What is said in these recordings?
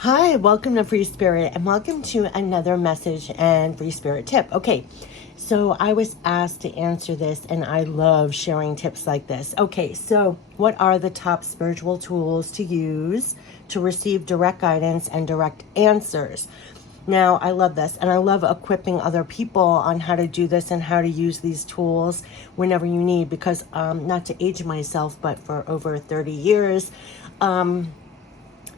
Hi, welcome to Free Spirit and welcome to another message and Free Spirit tip. Okay, so I was asked to answer this and I love sharing tips like this. Okay, so what are the top spiritual tools to use to receive direct guidance and direct answers? Now, I love this and I love equipping other people on how to do this and how to use these tools whenever you need because not to age myself, but for over 30 years,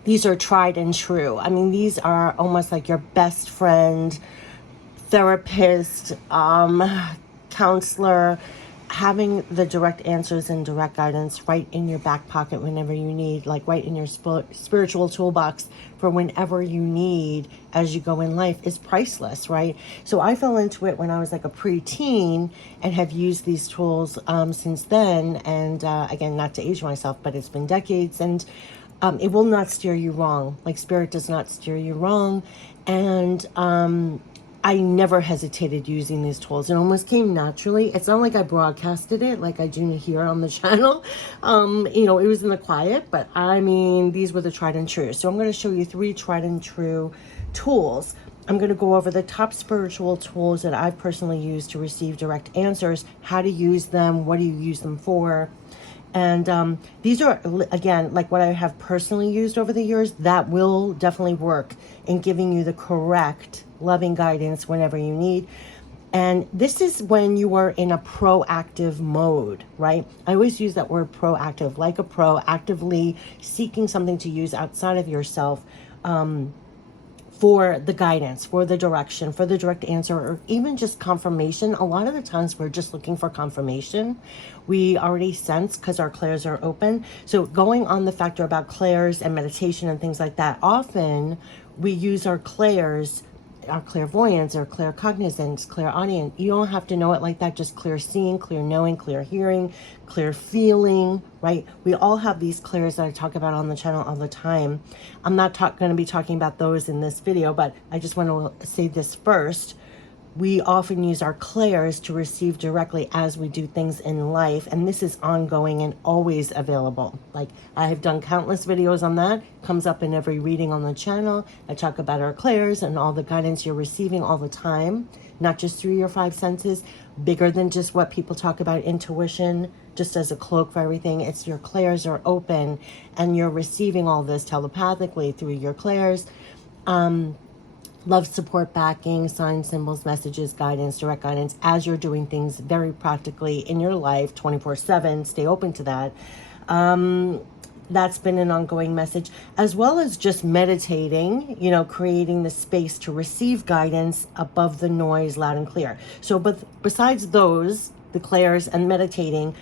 these are tried and true. I mean, these are almost like your best friend, therapist, counselor, having the direct answers and direct guidance right in your back pocket whenever you need, like right in your spiritual toolbox for whenever you need as you go in life is priceless, right? So I fell into it when I was like a preteen and have used these tools since then. And again, not to age myself, but it's been decades. And it will not steer you wrong. Like spirit does not steer you wrong. And I never hesitated using these tools. It almost came naturally. It's not like I broadcasted it like I do here on the channel. It was in the quiet, but I mean, these were the tried and true. So I'm going to show you 3 tried and true tools. I'm going to go over the top spiritual tools that I've personally used to receive direct answers, how to use them, what do you use them for. And these are, again, like what I have personally used over the years, that will definitely work in giving you the correct loving guidance whenever you need. And this is when you are in a proactive mode, right? I always use that word proactive, like a pro, actively seeking something to use outside of yourself, for the guidance, for the direction, for the direct answer, or even just confirmation. A lot of the times we're just looking for confirmation. We already sense because our clairs are open. So going on the factor about clairs and meditation and things like that, often we use our clairs, our clairvoyance or claircognizance, clairaudience. You don't have to know it like that. Just clear seeing, clear knowing, clear hearing, clear feeling, right? We all have these clairs that I talk about on the channel all the time. I'm not going to be talking about those in this video, but I just want to say this first. We often use our clairs to receive directly as we do things in life. And this is ongoing and always available. Like I have done countless videos on that. Comes up in every reading on the channel. I talk about our clairs and all the guidance you're receiving all the time. Not just through your 5 senses. Bigger than just what people talk about intuition. Just as a cloak for everything. It's your clairs are open. And you're receiving all this telepathically through your clairs. Love, support, backing, signs, symbols, messages, guidance, direct guidance as you're doing things very practically in your life 24/7. Stay open to that. That's been an ongoing message, as well as just meditating, creating the space to receive guidance above the noise, loud and clear. So, but besides those, the clairs and meditating,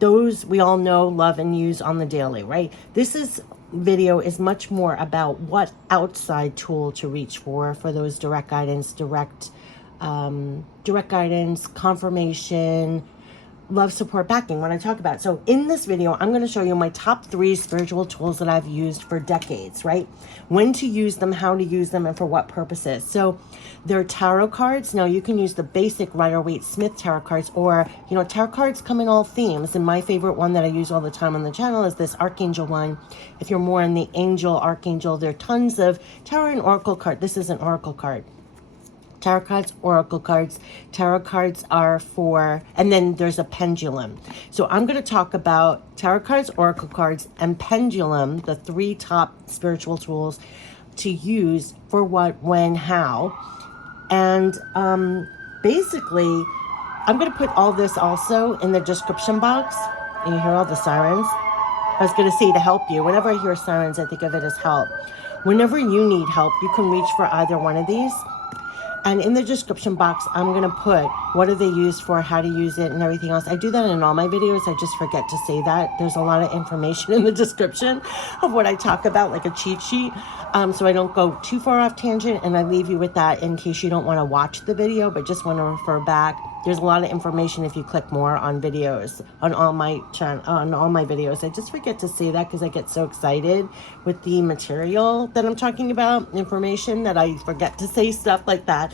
those we all know, love, and use on the daily, right? This video is much more about what outside tool to reach for those direct guidance, direct guidance, confirmation, love, support, backing, what I talk about. So in this video, I'm going to show you my top 3 spiritual tools that I've used for decades, right? When to use them, how to use them, and for what purposes. So they're tarot cards. Now you can use the basic Rider-Waite-Smith tarot cards, or, tarot cards come in all themes. And my favorite one that I use all the time on the channel is this Archangel one. If you're more in the angel, archangel, there are tons of tarot and oracle card. This is an oracle card. Tarot cards, oracle cards. Tarot cards are for, and then there's a pendulum. So I'm going to talk about tarot cards, oracle cards, and pendulum, the 3 top spiritual tools to use for what, when, how. And basically, I'm going to put all this also in the description box. And you hear all the sirens. I was going to say to help you. Whenever I hear sirens, I think of it as help. Whenever you need help, you can reach for either one of these. And in the description box, I'm going to put what are they used for, how to use it, and everything else. I do that in all my videos. I just forget to say that. There's a lot of information in the description of what I talk about, like a cheat sheet. So I don't go too far off tangent, and I leave you with that in case you don't want to watch the video, but just want to refer back. There's a lot of information if you click more on videos, on all my videos. I just forget to say that because I get so excited with the material that I'm talking about, information, that I forget to say stuff like that.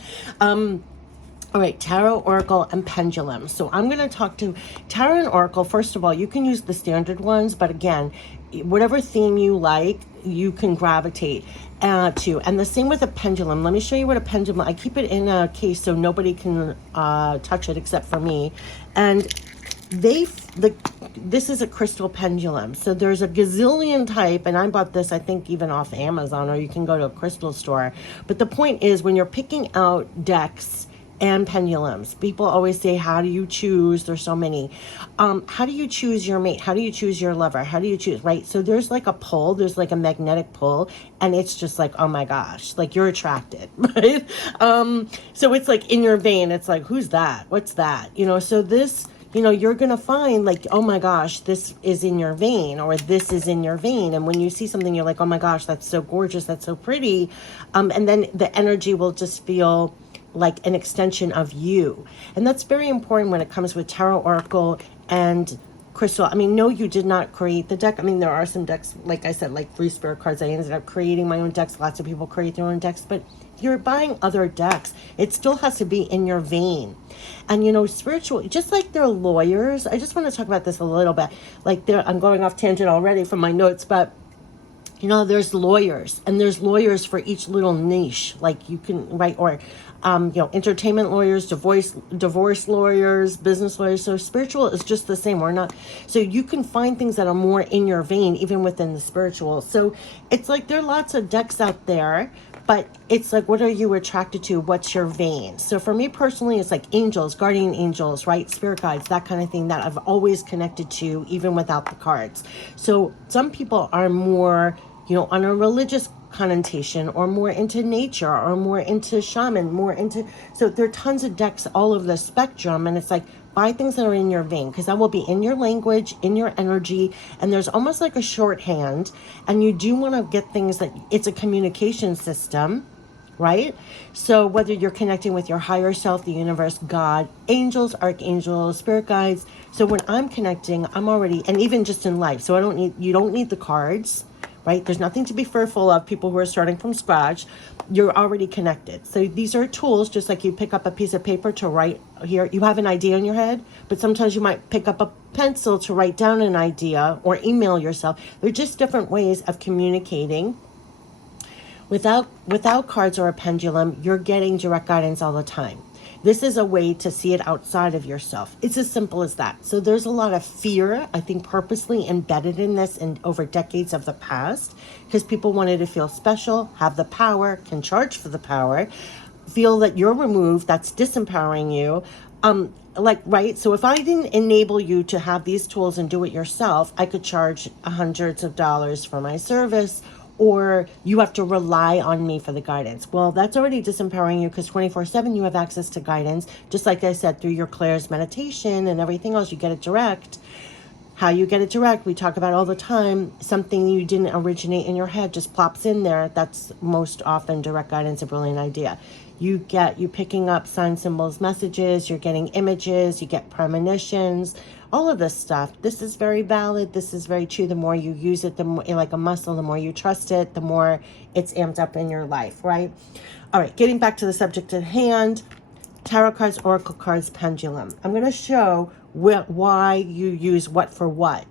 All right, Tarot, Oracle, and Pendulum. So I'm going to talk to Tarot and Oracle. First of all, you can use the standard ones, but again, whatever theme you like, you can gravitate to. And the same with a pendulum. Let me show you what a pendulum, I keep it in a case so nobody can touch it except for me. And this is a crystal pendulum. So there's a gazillion type, and I bought this, I think, even off Amazon, or you can go to a crystal store. But the point is, when you're picking out decks and pendulums, people always say, how do you choose? There's so many. How do you choose your mate? How do you choose your lover? How do you choose, right? So there's like a pull, there's like a magnetic pull, and it's just like, oh my gosh, like you're attracted, right? So it's like in your vein, it's like, who's that? What's that? So this, you're going to find like, oh my gosh, this is in your vein, or this is in your vein. And when you see something, you're like, oh my gosh, that's so gorgeous. That's so pretty. And then the energy will just feel like an extension of you. And that's very important when it comes with Tarot, Oracle, and Crystal. I mean, no, you did not create the deck. I mean, there are some decks, like I said, like free spirit cards. I ended up creating my own decks. Lots of people create their own decks, but if you're buying other decks, it still has to be in your vein. And spiritual, just like they're lawyers. I just want to talk about this a little bit. I'm going off tangent already from my notes, but there's lawyers, and there's lawyers for each little niche. Like you can write, or entertainment lawyers, divorce lawyers, business lawyers. So spiritual is just the same. So you can find things that are more in your vein, even within the spiritual. So it's like there are lots of decks out there, but it's like, what are you attracted to? What's your vein? So for me personally, it's like angels, guardian angels, right? Spirit guides, that kind of thing that I've always connected to, even without the cards. So some people are more, on a religious connotation, or more into nature, or more into shaman, so there are tons of decks all over the spectrum. And it's like, buy things that are in your vein, because that will be in your language, in your energy, and there's almost like a shorthand. And you do want to get things that it's a communication system, right? So whether you're connecting with your higher self, the universe, God, angels, archangels, spirit guides. So when I'm connecting, I'm already, and even just in life, so you don't need the cards, right? There's nothing to be fearful of. People who are starting from scratch, you're already connected. So these are tools, just like you pick up a piece of paper to write here. You have an idea in your head, but sometimes you might pick up a pencil to write down an idea, or email yourself. They're just different ways of communicating. Without cards or a pendulum, you're getting direct guidance all the time. This is a way to see it outside of yourself. It's as simple as that. So there's a lot of fear, I think, purposely embedded in this and over decades of the past, because people wanted to feel special, have the power, can charge for the power, feel that you're removed, that's disempowering you. Right? So if I didn't enable you to have these tools and do it yourself, I could charge hundreds of dollars for my service, or you have to rely on me for the guidance. Well, that's already disempowering you, because 24/7 you have access to guidance. Just like I said, through your Clair's meditation and everything else, you get it direct. How you get it direct, we talk about all the time. Something you didn't originate in your head just plops in there. That's most often direct guidance, a brilliant idea. You picking up signs, symbols, messages, you're getting images, you get premonitions, all of this stuff. This is very valid. This is very true. The more you use it, the more, like a muscle, the more you trust it, the more it's amped up in your life, right? All right, getting back to the subject at hand, tarot cards, oracle cards, pendulum. I'm going to show why you use what for what,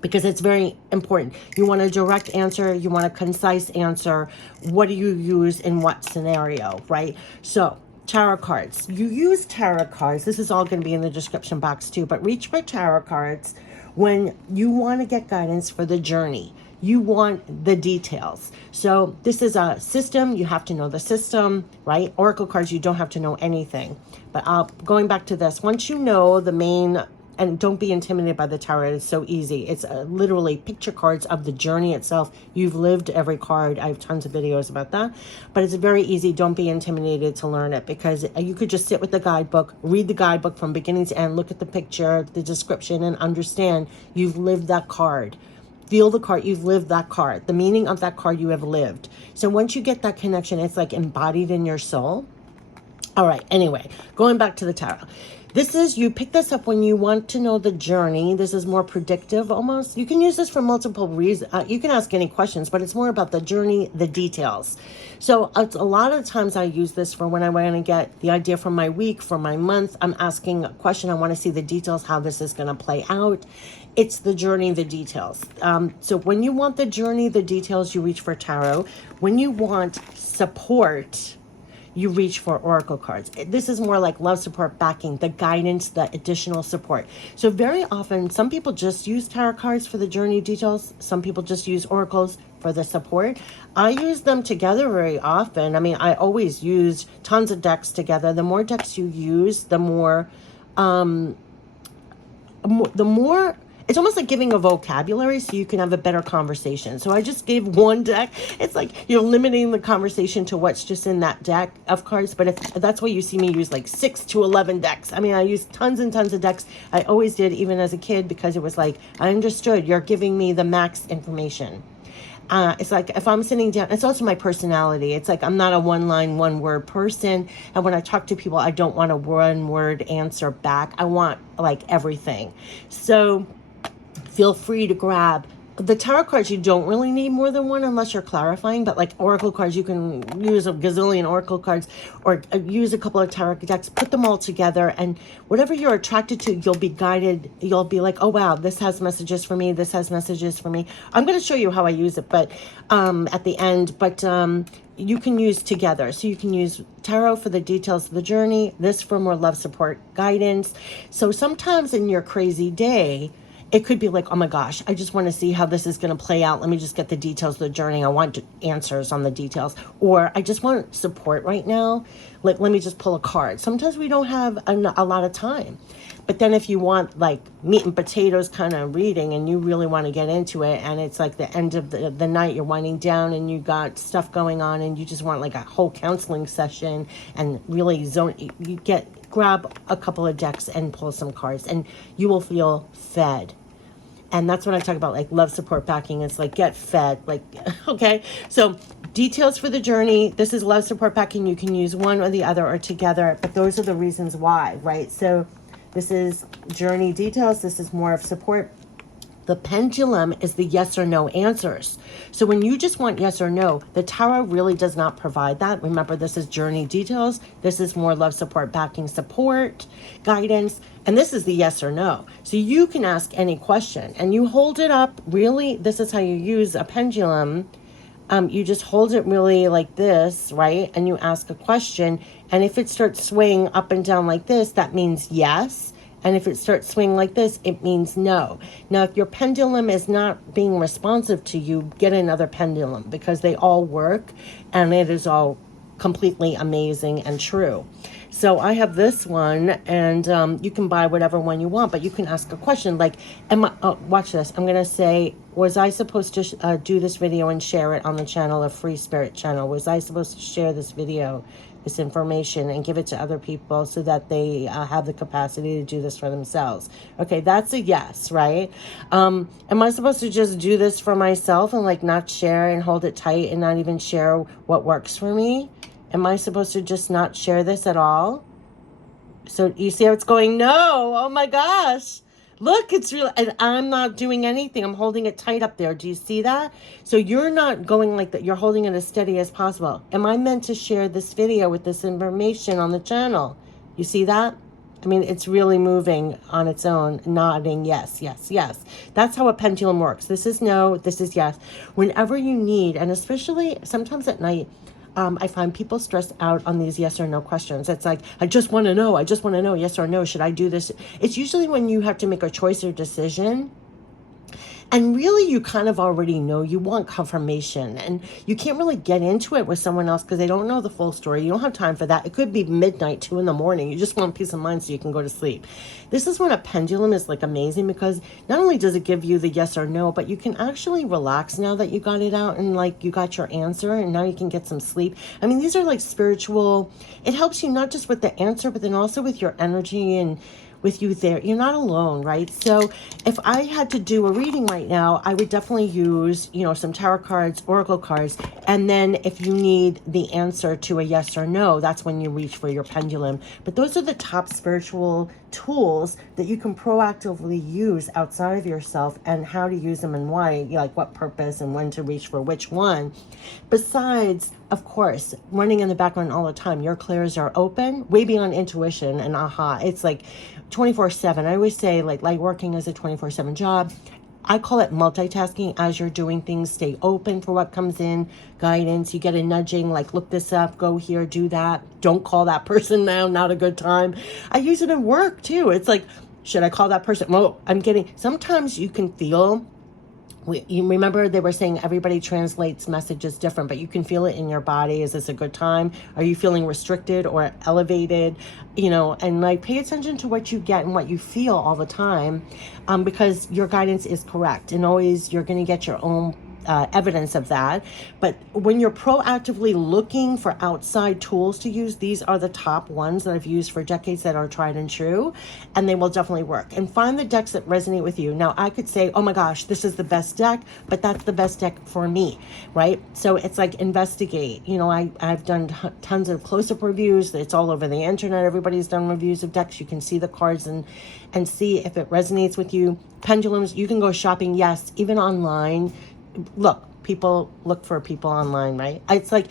because it's very important. You want a direct answer. You want a concise answer. What do you use in what scenario, right? So tarot cards. You use tarot cards. This is all going to be in the description box too, but reach for tarot cards when you want to get guidance for the journey. You want the details. So this is a system. You have to know the system, right? Oracle cards, you don't have to know anything. But going back to this, once you know the main, and don't be intimidated by the tarot. It's so easy. It's literally picture cards of the journey itself. You've lived every card. I have tons of videos about that. But it's very easy. Don't be intimidated to learn it, because you could just sit with the guidebook, read the guidebook from beginning to end, look at the picture, the description, and understand you've lived that card. Feel the card. You've lived that card. The meaning of that card you have lived. So once you get that connection, it's like embodied in your soul. All right. Anyway, going back to the tarot. This is, you pick this up when you want to know the journey. This is more predictive almost. You can use this for multiple reasons. You can ask any questions, but it's more about the journey, the details. So it's a lot of times I use this for when I want to get the idea for my week, for my month. I'm asking a question. I want to see the details, how this is going to play out. It's the journey, the details. So when you want the journey, the details, you reach for tarot. When you want support, you reach for oracle cards. This is more like love, support, backing, the guidance, the additional support. So very often, some people just use tarot cards for the journey details. Some people just use oracles for the support. I use them together very often. I mean, I always use tons of decks together. The more decks you use, the more it's almost like giving a vocabulary so you can have a better conversation. So I just gave one deck. It's like you're limiting the conversation to what's just in that deck of cards. But if that's why you see me use like 6 to 11 decks. I mean, I use tons and tons of decks. I always did, even as a kid, because it was like, I understood you're giving me the max information. It's like if I'm sitting down, it's also my personality. It's like I'm not a one-line, one-word person. And when I talk to people, I don't want a one-word answer back. I want like everything. So feel free to grab the tarot cards. You don't really need more than one unless you're clarifying, but like oracle cards, you can use a gazillion oracle cards or use a couple of tarot decks, put them all together, and whatever you're attracted to, you'll be guided. You'll be like, oh wow, this has messages for me. This has messages for me. I'm going to show you how I use it, but at the end, but you can use together. So you can use tarot for the details of the journey, this for more love, support, guidance. So sometimes in your crazy day, it could be like, oh my gosh, I just want to see how this is going to play out. Let me just get the details of the journey. I want answers on the details. Or I just want support right now. Like, let me just pull a card. Sometimes we don't have a lot of time. But then if you want like meat and potatoes kind of reading and you really want to get into it, and it's like the end of the night, you're winding down and you got stuff going on and you just want like a whole counseling session and really grab a couple of decks and pull some cards and you will feel fed. And that's when I talk about like love, support, backing. It's like get fed, like, okay. So details for the journey. This is love, support, backing. You can use one or the other or together, but those are the reasons why, right? So this is journey details. This is more of support. The pendulum is the yes or no answers. So when you just want yes or no, the tarot really does not provide that. Remember, this is journey details. This is more love, support, backing, support, guidance. And this is the yes or no. So you can ask any question and you hold it up. Really, this is how you use a pendulum. You just hold it really like this, right? And you ask a question. And if it starts swaying up and down like this, that means yes. And if it starts swinging like this, it means no. Now, if your pendulum is not being responsive to you, get another pendulum because they all work and it is all completely amazing and true. So I have this one, and you can buy whatever one you want, but you can ask a question like, watch this. I'm going to say, was I supposed to do this video and share it on the channel, a Free Spirit channel? Was I supposed to share this video, this information, and give it to other people so that they have the capacity to do this for themselves? Okay, that's a yes, right? Am I supposed to just do this for myself and like not share and hold it tight and not even share what works for me? Am I supposed to just not share this at all? So you see how it's going? No. Oh my gosh. Look, it's real. And I'm not doing anything. I'm holding it tight up there. Do you see that? So you're not going like that. You're holding it as steady as possible. Am I meant to share this video with this information on the channel? You see that? I mean, it's really moving on its own, nodding yes, yes, yes. That's how a pendulum works. This is no, this is yes. Whenever you need, and especially sometimes at night, I find people stressed out on these yes or no questions. It's like, I just want to know. I just want to know yes or no. Should I do this? It's usually when you have to make a choice or decision. And really, you kind of already know. You want confirmation. And you can't really get into it with someone else because they don't know the full story. You don't have time for that. It could be midnight, 2 a.m. You just want peace of mind so you can go to sleep. This is when a pendulum is like amazing because not only does it give you the yes or no, but you can actually relax now that you got it out and like you got your answer and now you can get some sleep. I mean, these are like spiritual. It helps you not just with the answer, but then also with your energy and with you there. You're not alone, right? So if I had to do a reading right now, I would definitely use, some tarot cards, oracle cards. And then if you need the answer to a yes or no, that's when you reach for your pendulum. But those are the top spiritual tools that you can proactively use outside of yourself, and how to use them and why, like what purpose and when to reach for which one. Besides, of course, running in the background all the time, your clairs are open, way beyond intuition and aha. It's like 24/7. I always say like working as a 24/7 job. I call it multitasking. As you're doing things, stay open for what comes in, guidance. You get a nudging, like look this up, go here, do that. Don't call that person now, not a good time. I use it at work too. It's like, should I call that person? Well, sometimes you can feel, you remember they were saying everybody translates messages different, but you can feel it in your body. Is this a good time? Are you feeling restricted or elevated? And like pay attention to what you get and what you feel all the time, because your guidance is correct, and always you're going to get your own evidence of that. But when you're proactively looking for outside tools to use, these are the top ones that I've used for decades that are tried and true, and they will definitely work. And find the decks that resonate with you. Now, I could say, oh my gosh, this is the best deck, but that's the best deck for me, right? So it's like investigate. I've done tons of close-up reviews. It's all over the internet. Everybody's done reviews of decks. You can see the cards and see if it resonates with you. Pendulums, you can go shopping, yes, even online. Look, people look for people online, right? It's like,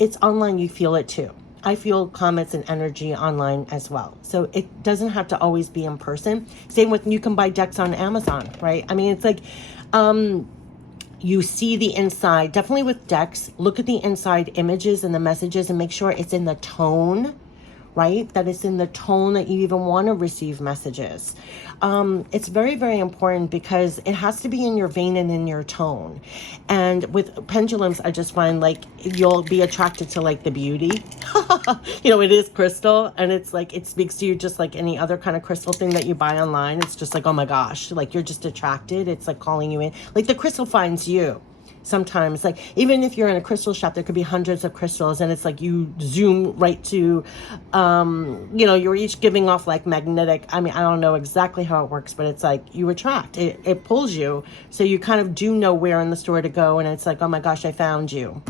it's online, you feel it too. I feel comments and energy online as well. So it doesn't have to always be in person. Same with, you can buy decks on Amazon, right? I mean, it's like, you see the inside. Definitely with decks, look at the inside images and the messages and make sure it's in the tone, right? That it's in the tone that you even want to receive messages. It's very, very important because it has to be in your vein and in your tone. And with pendulums, I just find like you'll be attracted to like the beauty. It is crystal, and it's like, it speaks to you just like any other kind of crystal thing that you buy online. It's just like, oh my gosh, like you're just attracted. It's like calling you in. Like the crystal finds you. Sometimes, like even if you're in a crystal shop, there could be hundreds of crystals, and it's like you zoom right to, you're each giving off like magnetic. I mean, I don't know exactly how it works, but it's like you attract it pulls you. So you kind of do know where in the store to go, and it's like, oh my gosh, I found you,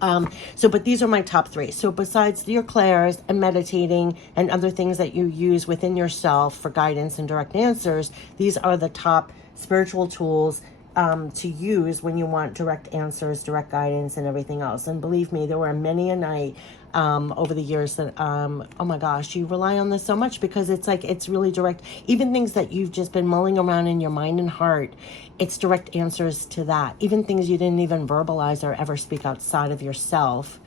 but these are my top three. So besides your clairs and meditating and other things that you use within yourself for guidance and direct answers, these are the top spiritual tools to use when you want direct answers, direct guidance, and everything else. And believe me, there were many a night over the years that, oh my gosh, you rely on this so much because it's like, it's really direct. Even things that you've just been mulling around in your mind and heart, it's direct answers to that. Even things you didn't even verbalize or ever speak outside of yourself.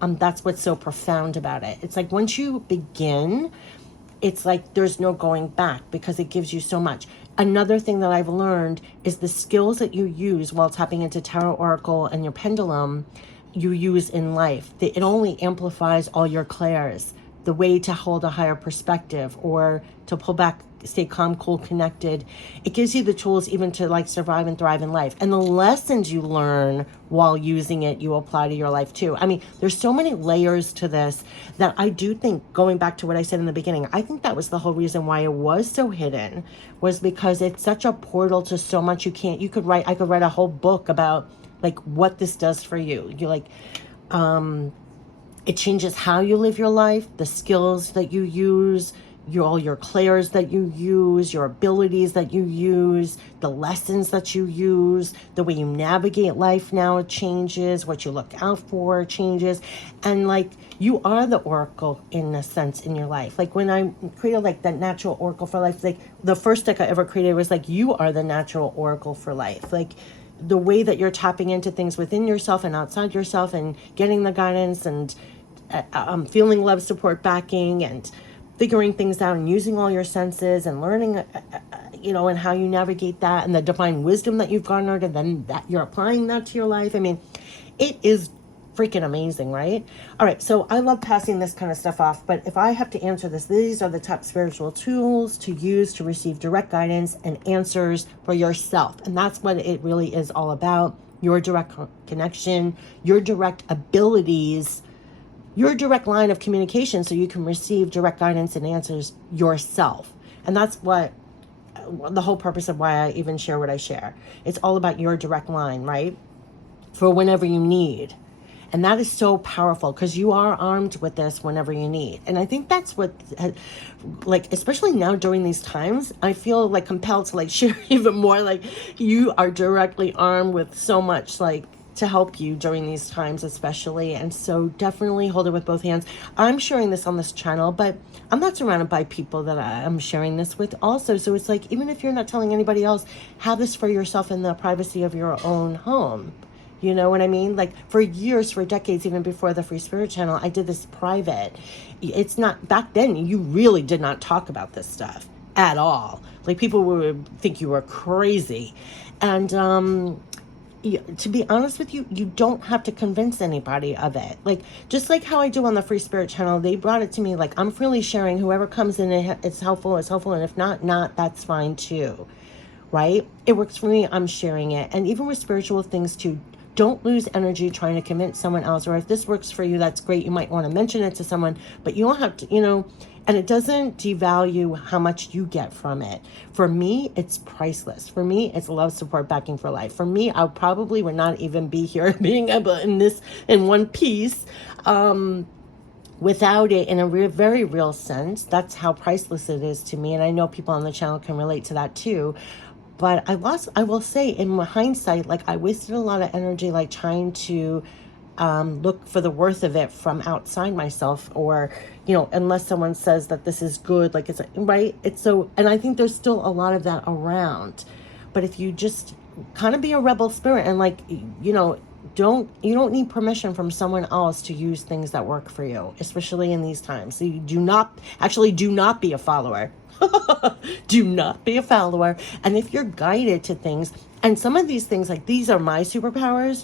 That's what's so profound about it. It's like once you begin, it's like there's no going back because it gives you so much. Another thing that I've learned is the skills that you use while tapping into tarot, oracle, and your pendulum, you use in life. It only amplifies all your clairs, the way to hold a higher perspective or to pull back, stay calm, cool, connected. It gives you the tools even to like survive and thrive in life. And the lessons you learn while using it, you apply to your life too. I mean, there's so many layers to this that I do think, going back to what I said in the beginning, I think that was the whole reason why it was so hidden, was because it's such a portal to so much. I could write a whole book about like what this does for you. You like, it changes how you live your life, the skills that you use, all your clairs that you use, your abilities that you use, the lessons that you use, the way you navigate life now changes, what you look out for changes. And like, you are the oracle in a sense in your life. Like when I created like that natural oracle for life, like the first deck I ever created was like, you are the natural oracle for life. Like the way that you're tapping into things within yourself and outside yourself and getting the guidance and feeling love, support, backing, and figuring things out and using all your senses and learning, and how you navigate that and the divine wisdom that you've garnered, and then that you're applying that to your life. I mean, it is freaking amazing, right? All right, so I love passing this kind of stuff off, but if I have to answer this, these are the top spiritual tools to use to receive direct guidance and answers for yourself. And that's what it really is all about. Your direct connection, your direct abilities your direct line of communication so you can receive direct guidance and answers yourself. And that's what the whole purpose of why I even share what I share. It's all about your direct line, right? For whenever you need. And that is so powerful because you are armed with this whenever you need. And I think that's what, like, especially now during these times, I feel like compelled to like share even more. Like, you are directly armed with so much, like, to help you during these times especially. And so definitely hold it with both hands. I'm sharing this on this channel, but I'm not surrounded by people that I'm sharing this with also. So it's like, even if you're not telling anybody else, have this for yourself in the privacy of your own home. You know what I mean? Like, for years, for decades, even before the Free Spirit channel, I did this private. It's not, back then, you really did not talk about this stuff at all. Like, people would think you were crazy. And to be honest with you, you don't have to convince anybody of it. Like, just like how I do on the Free Spirit channel, they brought it to me like, I'm freely sharing. Whoever comes in, it's helpful, it's helpful. And if not, that's fine too. Right? It works for me. I'm sharing it. And even with spiritual things too, don't lose energy trying to convince someone else. Or if this works for you, that's great. You might want to mention it to someone, but you don't have to, and it doesn't devalue how much you get from it. For me, it's priceless. For me, it's love, support, backing for life. For me, I probably would not even be here being able in one piece, without it in a very real sense. That's how priceless it is to me. And I know people on the channel can relate to that too. But I will say in hindsight, like, I wasted a lot of energy, like, trying to look for the worth of it from outside myself, or, unless someone says that this is good, like, it's right. It's so, and I think there's still a lot of that around. But if you just kind of be a rebel spirit and, like, you don't need permission from someone else to use things that work for you, especially in these times. So you do not be a follower. Do not be a follower. And if you're guided to things, and some of these things, like, these are my superpowers,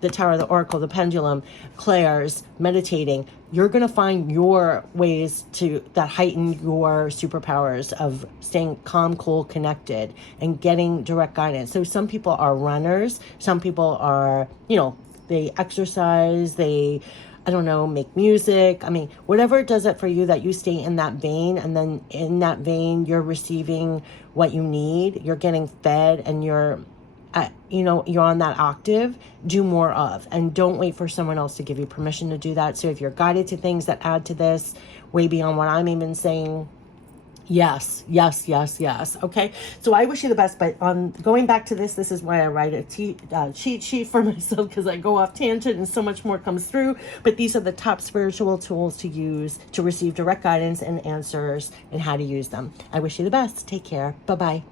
the Tower, the Oracle, the Pendulum, Clair's, meditating, you're going to find your ways that heighten your superpowers of staying calm, cool, connected, and getting direct guidance. So some people are runners. Some people are, they exercise, I don't know, make music. I mean, whatever does it for you, that you stay in that vein. And then in that vein, you're receiving what you need. You're getting fed, and you're on that octave. Do more of, and don't wait for someone else to give you permission to do that. So if you're guided to things that add to this way beyond what I'm even saying, yes. Okay. So I wish you the best, but going back to this is why I write a cheat sheet for myself, because I go off tangent and so much more comes through. But these are the top spiritual tools to use to receive direct guidance and answers, and how to use them. I wish you the best. Take care. Bye-bye.